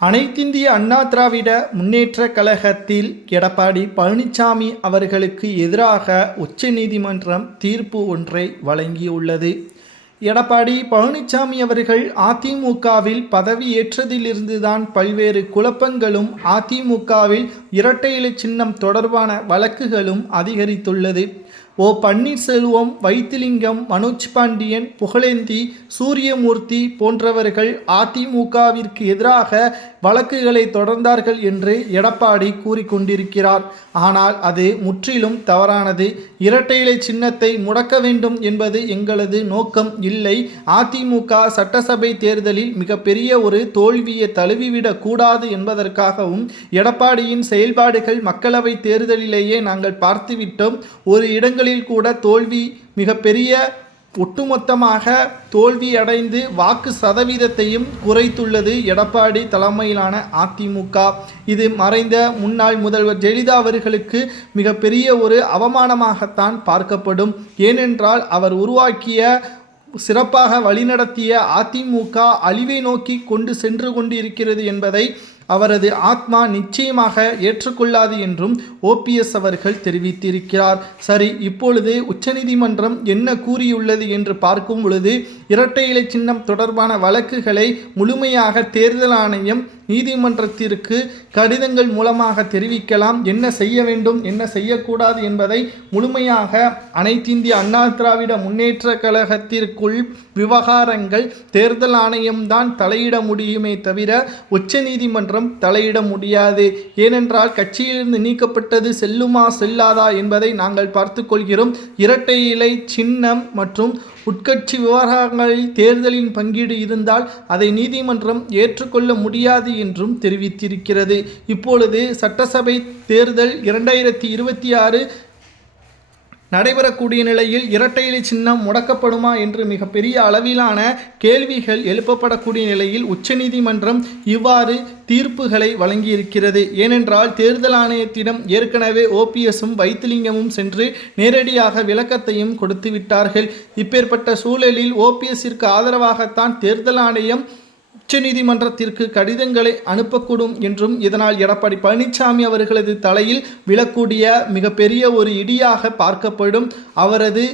அனைத்திந்திய அண்ணா திராவிட முன்னேற்ற கழகத்தில் எடப்பாடி பழனிசாமி அவர்களுக்கு எதிராக உச்சநீதிமன்றம் தீர்ப்பு ஒன்றை வழங்கியுள்ளது. எடப்பாடி பழனிசாமி அவர்கள் அதிமுகவில் பதவியேற்றதிலிருந்துதான் பல்வேறு குழப்பங்களும் அதிமுகவில் இரட்டை இலை சின்னம் தொடர்பான வழக்குகளும் அதிகரித்துள்ளது. ஓ பன்னீர்செல்வம் வைத்திலிங்கம் மனோஜ் பாண்டியன் புகழேந்தி சூரியமூர்த்தி போன்றவர்கள் அதிமுகவிற்கு எதிராக வழக்குகளை தொடர்ந்தார்கள் என்று எடப்பாடி கூறிக்கொண்டிருக்கிறார். ஆனால் அது முற்றிலும் தவறானது. இரட்டை இலை சின்னத்தை முடக்க வேண்டும் என்பது எங்களது நோக்கம் இல்லை. அதிமுக சட்டசபை தேர்தலில் மிகப்பெரிய ஒரு தோல்வியை தழுவிவிடக் கூடாது என்பதற்காகவும் எடப்பாடியின் செயல்பாடுகள் மக்களவை தேர்தலிலேயே நாங்கள் பார்த்துவிட்டோம். ஒரு இடங்களில் கூட தோல்வி மிகப்பெரிய ஒட்டுமொத்தமாக தோல்வி அடைந்து வாக்கு சதவீதத்தையும் குறைத்துள்ளது எடப்பாடி தலைமையிலான அதிமுக. இது மறைந்த முன்னாள் முதல்வர் ஜெயலலிதா அவர்களுக்கு மிகப்பெரிய ஒரு அவமானமாகத்தான் பார்க்கப்படும். ஏனென்றால் அவர் உருவாக்கிய சிறப்பாக வழிநடத்திய அதிமுக அழிவை நோக்கி கொண்டு சென்று கொண்டிருக்கிறது என்பதை அவரது ஆத்மா நிச்சயமாக ஏற்றுக்கொள்ளாது என்றும் ஓபிஎஸ் அவர்கள் தெரிவித்திருக்கிறார். சரி இப்பொழுது உச்சநீதிமன்றம் என்ன கூறியுள்ளது என்று பார்க்கும் பொழுது இரட்டை இலை சின்னம் தொடர்பான வழக்குகளை முழுமையாக தேர்தல் ஆணையம் நீதிமன்றத்திற்கு கடிதங்கள் மூலமாக தெரிவிக்கலாம். என்ன செய்ய வேண்டும் என்ன செய்யக்கூடாது என்பதை முழுமையாக அனைத்திந்திய அண்ணா திராவிட முன்னேற்ற கழகத்திற்குள் விவகாரங்கள் தேர்தல் ஆணையம்தான் தலையிட முடியுமே தவிர உச்சநீதிமன்றம் தலையிட முடியாது. ஏனென்றால் கட்சியிலிருந்து நீக்கப்பட்டது செல்லுமா செல்லாதா என்பதை நாங்கள் பார்த்து கொள்கிறோம். இரட்டை இலை சின்னம் மற்றும் உட்கட்சி விவகாரங்களில் தேர்தலின் பங்கீடு இருந்தால் அதை நீதிமன்றம் ஏற்றுக்கொள்ள முடியாது என்றும் தெரிவித்திருக்கிறது. இப்பொழுது சட்டசபை தேர்தல் இரண்டாயிரத்தி இருபத்தி ஆறு நடைபெறக்கூடிய நிலையில் இரட்டை இலை சின்னம் முடக்கப்படுமா என்று மிகப்பெரிய அளவிலான கேள்விகள் எழுப்பப்படக்கூடிய நிலையில் உச்சநீதிமன்றம் இவ்வாறு தீர்ப்புகளை வழங்கியிருக்கிறது. ஏனென்றால் தேர்தல் ஆணையத்திடம் ஏற்கனவே ஓபிஎஸும் வைத்திலிங்கமும் சென்று நேரடியாக விளக்கத்தையும் கொடுத்து விட்டார்கள் இப்பேற்பட்ட சூழலில் ஓபிஎஸ்ஸிற்கு ஆதரவாகத்தான் தேர்தல் ஆணையம் உச்சநீதிமன்றத்திற்கு கடிதங்களை அனுப்பக்கூடும் என்றும் இதனால் எடப்பாடி பழனிசாமி அவர்களது தலையில் விழக்கூடிய மிகப்பெரிய ஒரு இடியாக பார்க்கப்படும். அவரது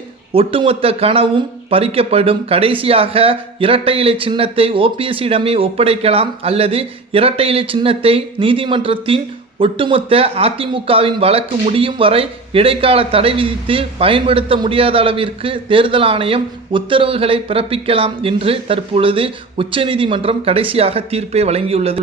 ஒட்டுமொத்த கனவும் பறிக்கப்படும். கடைசியாக இரட்டை இலை சின்னத்தை ஓபிஎஸ்ஸிடமே ஒப்படைக்கலாம் அல்லது இரட்டை இலை சின்னத்தை நீதிமன்றத்தின் ஒட்டுமொத்த அதிமுகவின் வழக்கு முடியும் வரை இடைக்கால தடை விதித்து பயன்படுத்த முடியாத அளவிற்கு தேர்தல் ஆணையம் உத்தரவுகளை பிறப்பிக்கலாம் என்று தற்பொழுது உச்சநீதிமன்றம் கடைசியாக தீர்ப்பை வழங்கியுள்ளது.